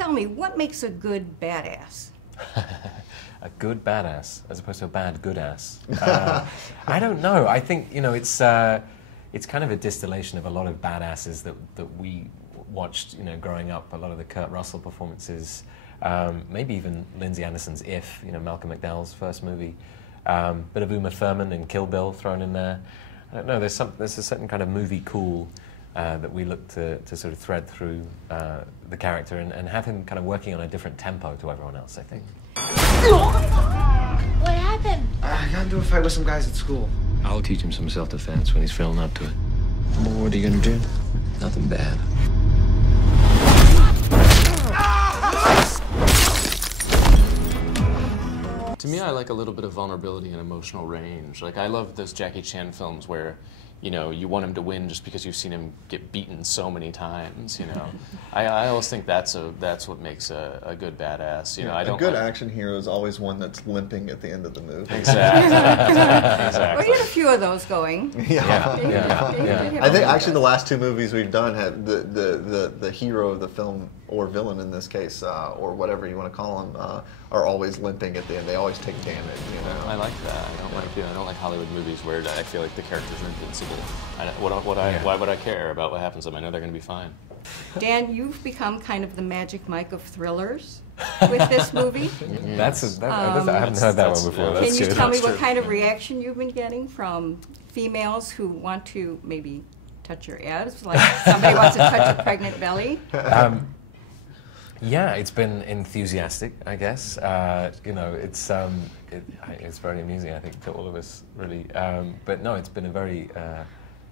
tell me, what makes a good badass? A good badass, as opposed to a bad good ass. I don't know. I think, you know, it's kind of a distillation of a lot of badasses that we watched, you know, growing up. A lot of the Kurt Russell performances, maybe even Lindsay Anderson's If, you know, Malcolm McDowell's first movie. Bit of Uma Thurman and Kill Bill thrown in there. I don't know. There's a certain kind of movie cool that we look to sort of thread through the character and have him kind of working on a different tempo to everyone else, I think. What happened? I got into a fight with some guys at school. I'll teach him some self-defense when he's feeling up to it. Well, what are you gonna do? Nothing bad. To me, I like a little bit of vulnerability and emotional range. Like, I love those Jackie Chan films where, you know, you want him to win just because you've seen him get beaten so many times, you know. I always think that's what makes a good badass, you know. I don't a good action hero is always one that's limping at the end of the movie. Exactly. Exactly. Well, you had a few of those going. Yeah. I think actually the last two movies we've done had the hero of the film, or villain in this case, or whatever you want to call them, are always limping at the end. They always take damage, you know. I like that. I don't like Hollywood movies where I feel like the characters are invincible. Why would I care about what happens to them? I know they're going to be fine. Dan, you've become kind of the Magic Mike of thrillers with this movie. I haven't heard that one before. Can That's you good. tell me what kind of reaction you've been getting from females who want to maybe touch your abs, like somebody wants to touch a pregnant belly? Yeah, it's been enthusiastic, I guess. You know, it's very amusing, I think, to all of us, really. But no, it's been a very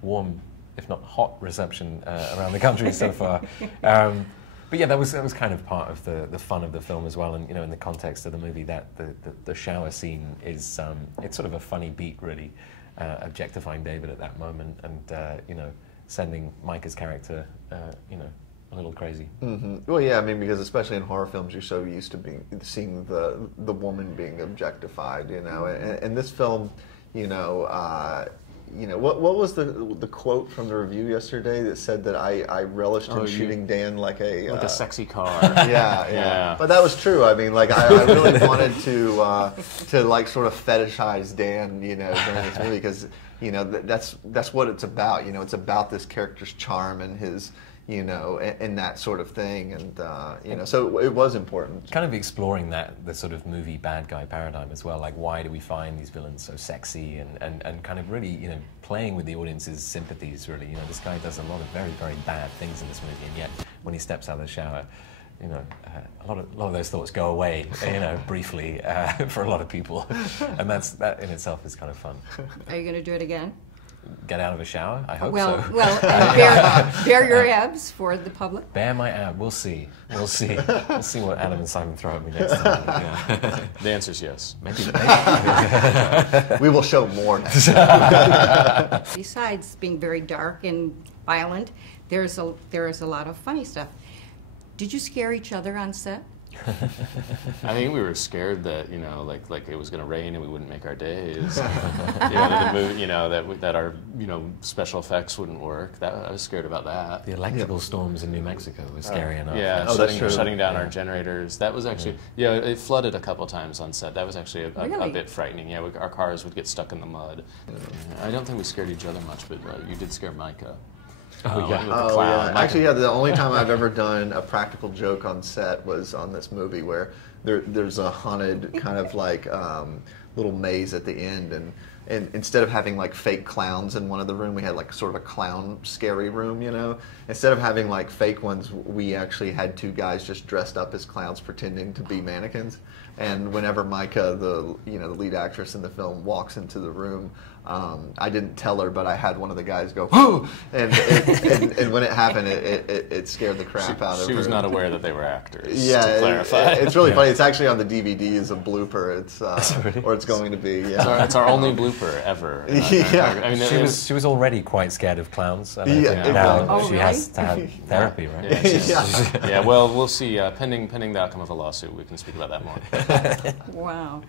warm, if not hot, reception around the country so far. But yeah, that was kind of part of the fun of the film as well. And you know, in the context of the movie, that the shower scene is it's sort of a funny beat, really, objectifying David at that moment, and you know, sending Micah's character, you know, a little crazy. Mm-hmm. Well, yeah, I mean, because especially in horror films, you're so used to seeing the woman being objectified, you know. And this film, you know, what was the quote from the review yesterday that said that I relished in shooting Dan like a sexy car. Yeah. But that was true. I mean, like I really wanted to like sort of fetishize Dan, you know, during this movie, because you know that's what it's about. You know, it's about this character's charm and his, you know, and that sort of thing, and you know, so it was important. Kind of exploring the sort of movie bad guy paradigm as well, like why do we find these villains so sexy, and kind of really, you know, playing with the audience's sympathies, really. You know, this guy does a lot of very, very bad things in this movie, and yet when he steps out of the shower, you know, a lot of those thoughts go away, you know, briefly for a lot of people, and that in itself is kind of fun. Are you going to do it again? Get out of a shower? I hope so. Well, and bare your abs for the public? Bare my ab. We'll see. We'll see. We'll see what Adam and Simon throw at me next time. Yeah. The answer's yes. Maybe. We will show more next time. Besides being very dark and violent, there is a lot of funny stuff. Did you scare each other on set? I think we were scared that, you know, like it was going to rain and we wouldn't make our days. You know, the movie, you know, that our, you know, special effects wouldn't work. I was scared about that. The electrical storms in New Mexico was scary enough. Yeah, shutting down our generators. That was actually, it flooded a couple times on set. That was actually a bit frightening. Yeah, our cars would get stuck in the mud. I don't think we scared each other much, but you did scare Micah. Yeah. Actually, yeah, the only time I've ever done a practical joke on set was on this movie, where there's a haunted kind of like little maze at the end, and instead of having like fake clowns in one of the room, we had like sort of a clown scary room, you know. Instead of having like fake ones, we actually had two guys just dressed up as clowns pretending to be mannequins. And whenever Micah, the lead actress in the film, walks into the room, I didn't tell her, but I had one of the guys go, "Whoo!" and when it happened, it scared the crap out of her. She was not aware that they were actors. Yeah, to clarify. It's really funny. It's actually on the DVD as a blooper. It's or it's going to be. Yeah. It's our only blooper ever. Yeah. I mean, she was already quite scared of clowns. Yeah. Now she has to have therapy, right? Yeah. Well, we'll see. Pending the outcome of a lawsuit, we can speak about that more. Wow.